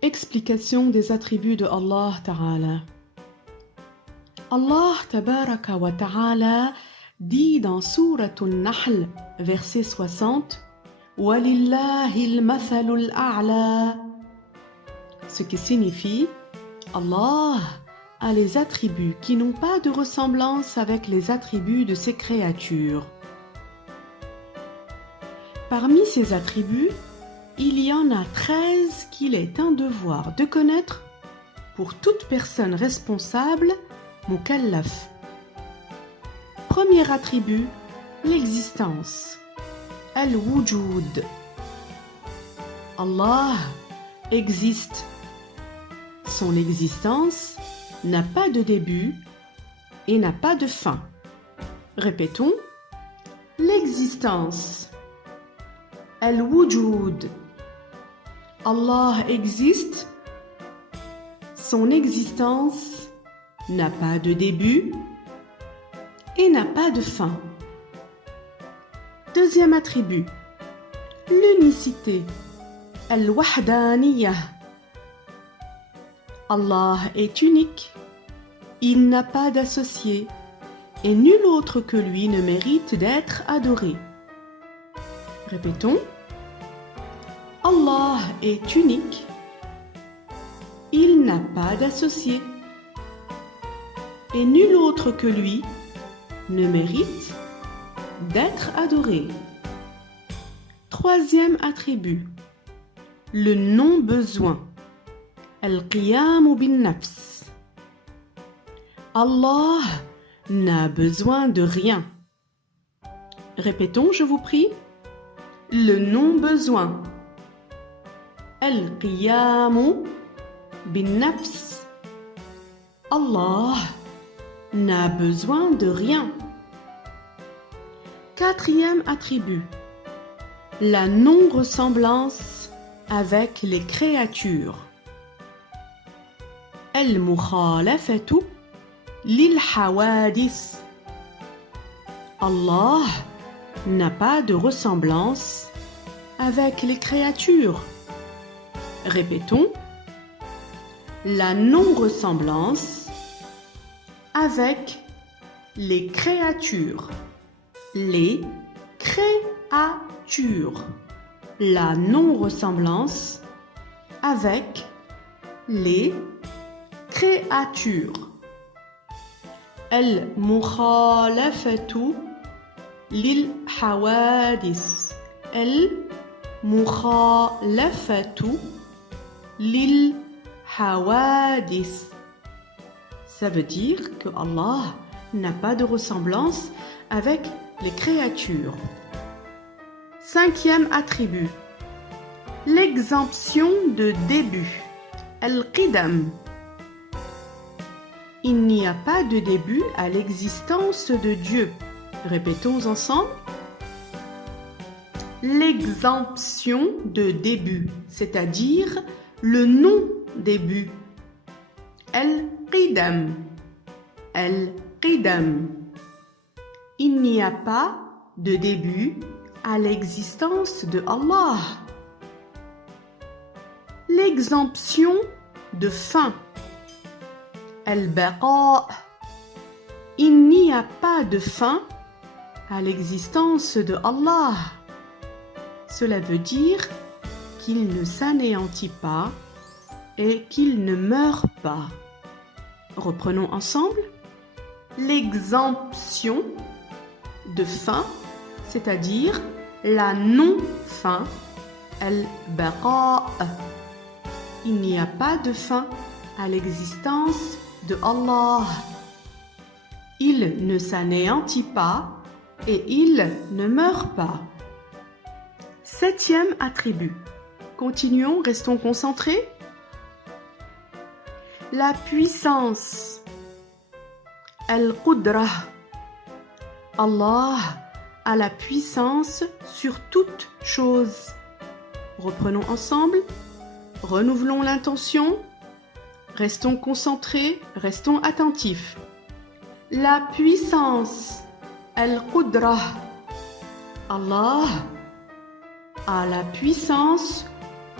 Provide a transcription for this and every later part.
Explication des attributs de Allah Ta'ala. Allah Tabaraka wa Ta'ala dit dans Sourate An-Nahl, verset 60, Walillahil mathalul a'la, ce qui signifie Allah a les attributs qui n'ont pas de ressemblance avec les attributs de ses créatures. Parmi ces attributs, il y en a 13 qu'il est un devoir de connaître pour toute personne responsable, mukallaf. Premier attribut, l'existence, al-wujud. Allah existe. Son existence n'a pas de début et n'a pas de fin. Répétons, l'existence, al-wujud. Allah existe, son existence n'a pas de début et n'a pas de fin. Deuxième attribut, l'unicité, al-wahdaniyah. Allah est unique, il n'a pas d'associé et nul autre que lui ne mérite d'être adoré. Répétons, Allah est unique, il n'a pas d'associé et nul autre que lui ne mérite d'être adoré. Troisième attribut, le non-besoin, al-qiyam bin-nafs. Allah n'a besoin de rien. Répétons, je vous prie, le non-besoin, al-qiyam bin-nafs. Allah n'a besoin de rien. Quatrième attribut, la non-ressemblance avec les créatures. Al-mukhalafatu lil-hawadith. Allah n'a pas de ressemblance avec les créatures. Répétons, la non-ressemblance avec les créatures. Les créatures. La non-ressemblance avec les créatures. Al-mukhalafatu lil-hawadith. Al-mukhalafatu lil-hawadith. Ça veut dire que Allah n'a pas de ressemblance avec les créatures. Cinquième attribut, l'exemption de début, al-qidam. Il n'y a pas de début à l'existence de Dieu. Répétons ensemble. L'exemption de début, c'est-à-dire le non-début. Al-qidam. Al-qidam. Il n'y a pas de début à l'existence de Allah. L'exemption de fin. Al-baqa. Il n'y a pas de fin à l'existence de Allah. Cela veut dire qu'il ne s'anéantit pas et qu'il ne meurt pas. Reprenons ensemble. L'exemption de fin, c'est-à-dire la non-fin, al-baqa. Il n'y a pas de fin à l'existence de Allah. Il ne s'anéantit pas et il ne meurt pas. Septième attribut. Continuons, restons concentrés. La puissance, al-qudrah. Allah a la puissance sur toute chose. Reprenons ensemble, renouvelons l'intention, restons concentrés, restons attentifs. La puissance, al-qudrah. Allah a la puissance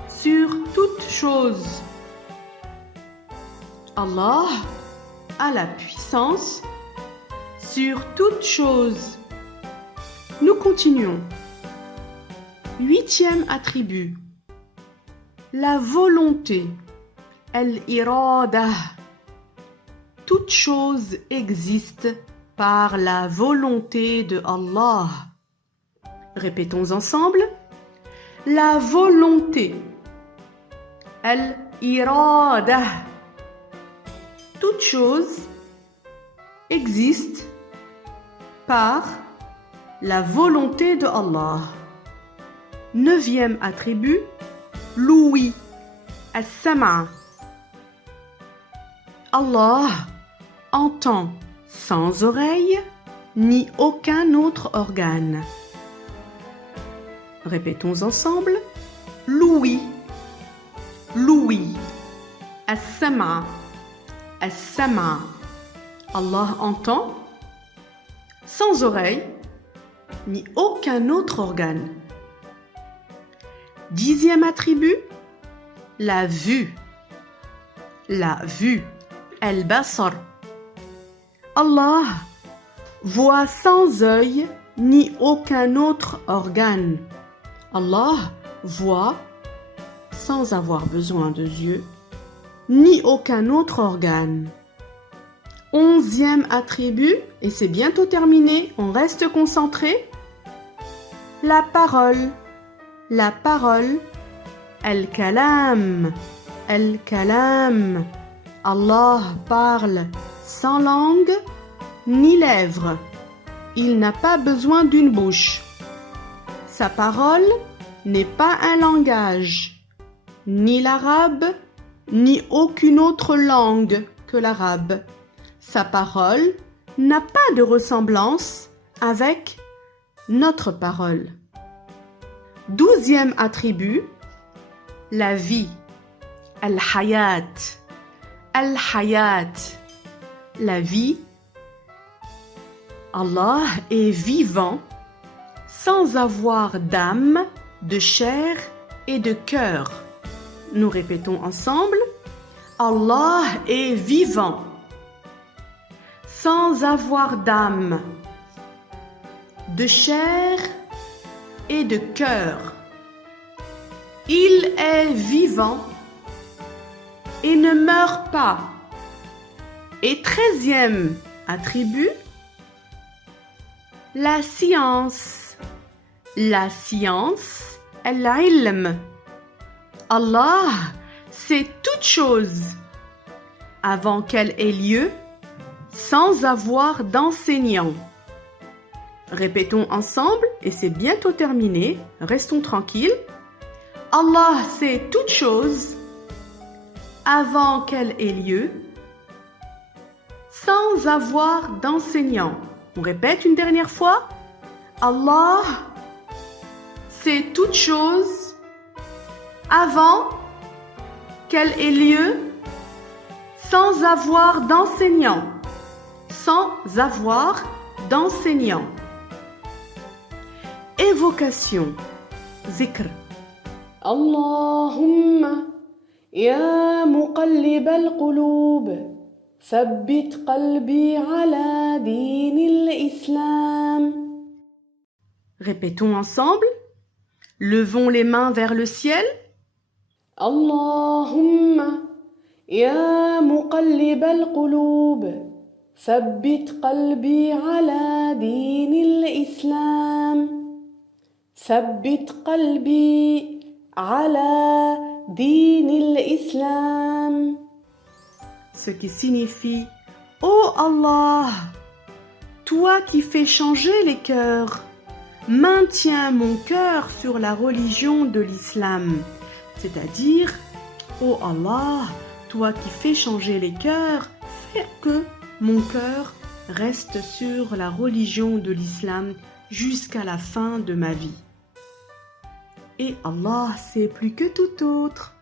sur toute chose. Allah a la puissance sur toute chose. Nous continuons. 8e attribut. La volonté. Al-irada. Toute chose existe par la volonté de Allah. Répétons ensemble. La volonté. Al-irada. Toute chose existe par la volonté de Allah. 9e attribut, l'ouïe, as-sama'. Allah entend sans oreille ni aucun autre organe. Répétons ensemble, l'ouïe, l'ouïe, as-sama', as-sama'. Allah entend sans oreille ni aucun autre organe. 10e attribut, la vue. La vue, al-basar. Allah voit sans œil ni aucun autre organe. Allah voit sans avoir besoin de yeux ni aucun autre organe. 11e attribut, et c'est bientôt terminé, on reste concentré. La parole. La parole. Al-kalam. Al-kalam. Allah parle sans langue ni lèvres. Il n'a pas besoin d'une bouche. Sa parole n'est pas un langage, ni l'arabe, ni aucune autre langue que l'arabe. Sa parole n'a pas de ressemblance avec notre parole. 12e attribut, la vie. Al-hayat. Al-hayat. La vie. Allah est vivant sans avoir d'âme, de chair et de cœur. Nous répétons ensemble. Allah est vivant sans avoir d'âme, de chair et de cœur. Il est vivant et ne meurt pas. Et 13e attribut, la science. La science, al-ilm. Allah sait toute chose avant qu'elle ait lieu, sans avoir d'enseignant. Répétons ensemble, et c'est bientôt terminé, restons tranquilles. Allah sait toute chose avant qu'elle ait lieu, sans avoir d'enseignant. On répète une dernière fois. Allah sait toute chose avant qu'elle ait lieu, sans avoir d'enseignant. Sans avoir d'enseignant. Évocation. Zikr. Allahumma ya muqallib al-qulub thabbit qalbi ala din al-islam. Répétons ensemble. Levons les mains vers le ciel. Allahumma ya muqallib al-qulub ثبت قلبي على دين الإسلام. ثبت قلبي على دين الإسلام. Ce qui signifie Ô Allah, toi qui fais changer les cœurs, maintiens mon cœur sur la religion de l'islam. C'est-à-dire, Ô Allah, toi qui fais changer les cœurs, fais que mon cœur reste sur la religion de l'islam jusqu'à la fin de ma vie. Et Allah sait plus que tout autre.